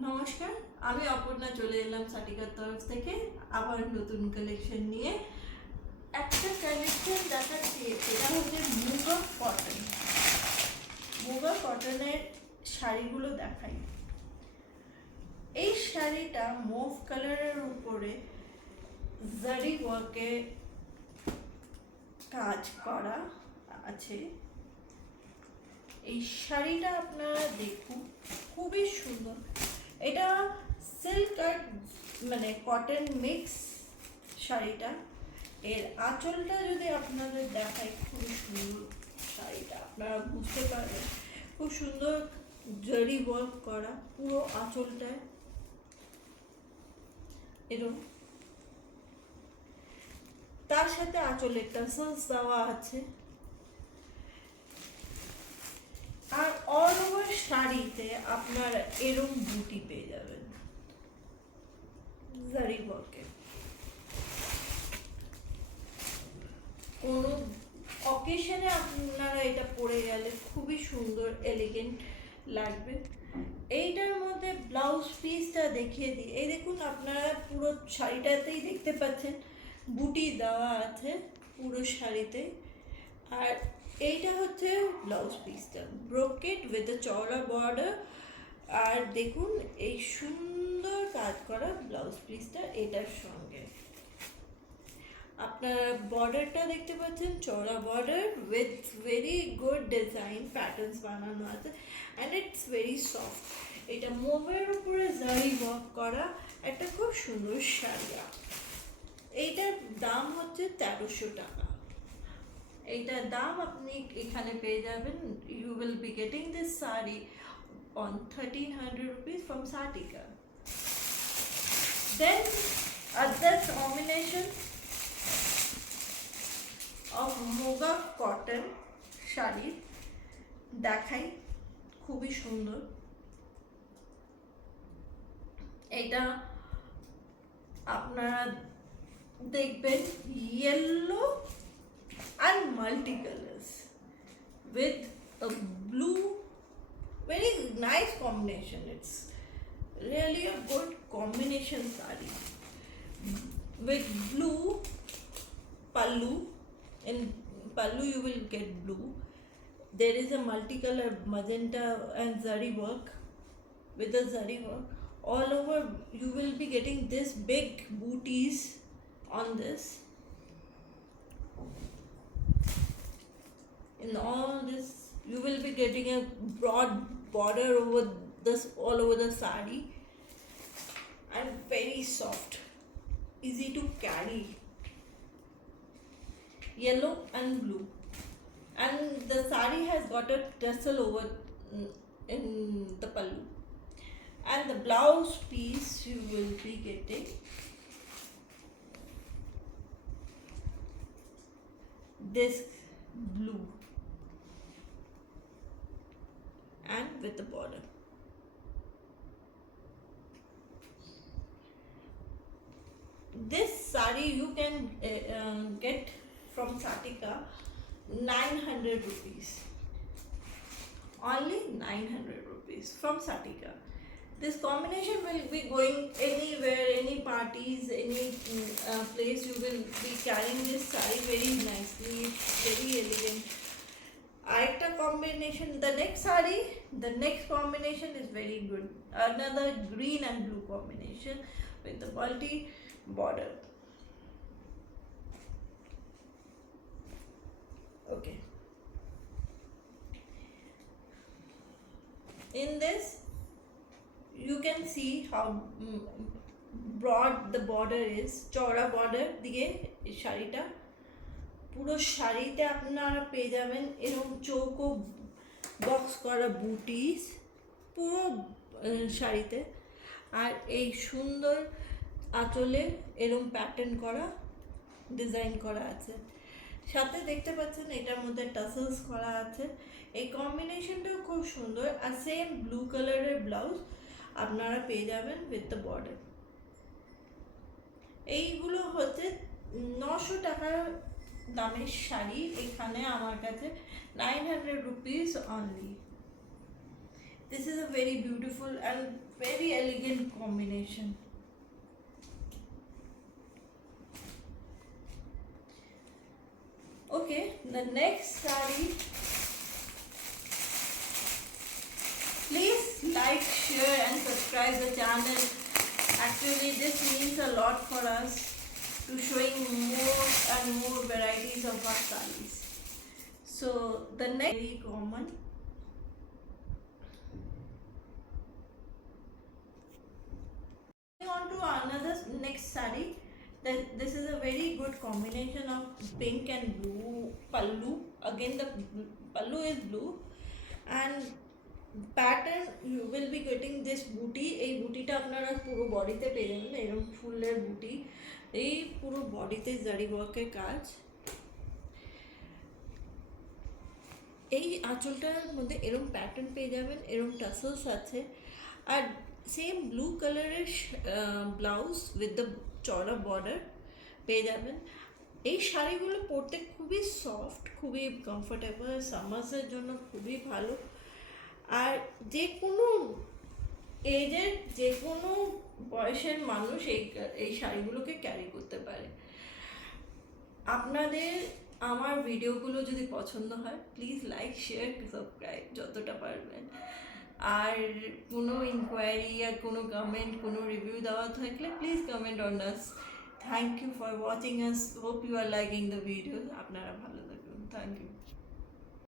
নমস্কার, আমি অপর্ণা চলে এলাম সাটিকার তরফ থেকে আবার নতুন কালেকশন নিয়ে। একটা কালেকশন দেখাচ্ছি, এটা হচ্ছে মুগা কটনের শাড়িগুলো দেখাই। এই শাড়িটা মুভ কালারের উপরে জারি ওয়ার্কে কাজ করা আছে। এই শাড়িটা আপনারা দেখুন, খুবই সুন্দর। এটা সিল্ক আর মানে কটন মিক্স শাড়িটা। এর আঁচলটা যদি আপনাদের দেখাই, খুব সুন্দর শাড়িটা, আপনারা বুঝতে পারবেন। খুব সুন্দর জরি ওয়ার্ক করা পুরো আঁচলটায়, এরকম। তার সাথে আঁচলে টাসেলস দেওয়া আছে। আর অল ওভার শাড়িতে আপনারা এরকম বুটি পেয়ে যাবেন জারি ওয়ার্কে। কোনো অকেশনে আপনারা এটা পরে গেলে খুবই সুন্দর এলিগেন্ট লাগবে। এইটার মধ্যে ব্লাউজ পিসটা দেখিয়ে দিই। এই দেখুন, আপনারা পুরো শাড়িটাতেই দেখতে পাচ্ছেন বুটি দেওয়া আছে পুরো শাড়িতে। আর এইটা হচ্ছে ব্লাউজ পিসটা, ব্রোকেট উইথ এ চওড়া বর্ডার। আর দেখুন এই সুন্দর কাজ করা ব্লাউজ পিসটা এটার সঙ্গে। আপনারা বর্ডারটা দেখতে পাচ্ছেন, চওড়া border with very good design patterns বানানো আছে, অ্যান্ড ইটস ভেরি সফট। এটা মোভের উপরে জারি ওয়ার্ক করা একটা খুব সুন্দর শাড়ি। এইটার দাম হচ্ছে 1300 টাকা। এইটার দাম আপনি এখানে পেয়ে যাবেন। You will be getting this sari on 1300 rupees from Satika. Then other combination of muga cotton sari দেখাই, খুবই সুন্দর। এটা আপনারা দেখবেন yellow and multicolors with a blue, very nice combination. It's really a good combination saree with blue pallu. In pallu you will get blue. There is a multicolor magenta and zari work. With the zari work all over, you will be getting this big booties on this. In all this you will be getting a broad border over this, all over the sari, and very soft, easy to carry, yellow and blue. And the sari has got a tassel over in the pallu. And the blouse piece you will be getting this blue and with the border. This sari you can get from Satika 900 rupees. Only 900 rupees from Satika. This combination will be going anywhere, any parties, any place. You will be carrying this sari very nicely. It's very elegant. Arekta combination, the next combination is very good. Another green and blue combination with the multi border. Okay. In this you can see how broad the border is. চওড়া border দিয়ে এই শাড়িটা, পুরো শাড়িতে আপনারা পেয়ে যাবেন এরকম চৌকো বক্স করা বুটিস পুরো শাড়িতে। আর এই সুন্দর আঁচলে এরকম প্যাটার্ন করা ডিজাইন করা আছে। সাথে দেখতে পাচ্ছেন এটার মধ্যে টাসেলস করা আছে। এই কম্বিনেশনটাও খুব সুন্দর। আর সেম ব্লু কালারের ব্লাউজ আপনারা পেয়ে যাবেন উইথ দ্য বর্ডার। এইগুলো হচ্ছে 900 টাকার দামের শাড়ি। এখানে আমার কাছে 900 rupees only. This is a very beautiful and very elegant combination. Okay, the next saree. Please like, share and subscribe the channel. Actually, this means a lot for us to showing more and more varieties of our sarees. So the next very common. On to another next saree. This is a very good combination of pink and blue pallu. Again, the pallu is blue, and pattern you will be getting this বুটি। এই বুটিটা আপনারা পুরো বডিতে পেয়ে যাবেন, এরকম ফুলের বুটি, এই পুরো বডিতে জারি ওয়ার্কের কাজ। এই আঁচলটার মধ্যে এরকম প্যাটার্ন পেয়ে যাবেন, এরকম টাসলস আছে, আর সেম ব্লু কালারের ব্লাউজ উইথ দ্য চড়া বর্ডার পেয়ে যাবেন। এই শাড়িগুলো পরতে খুবই সফট, খুবই কমফোর্টেবল, সামার্সের জন্য খুবই ভালো, আর যে কোনো এজের যে কোনো বয়সের মানুষ এই শাড়িগুলোকে ক্যারি করতে পারে। আপনাদের আমার ভিডিওগুলো যদি পছন্দ হয় প্লিজ লাইক, শেয়ার, সাবস্ক্রাইব যতটা পারবেন। আর কোনো ইনকোয়ারি আর কোনো কমেন্ট, কোনো রিভিউ দেওয়া থাকলে please comment on us. Thank you for watching us. Hope you are liking the video. আপনারা ভালো থাকুন। Thank you.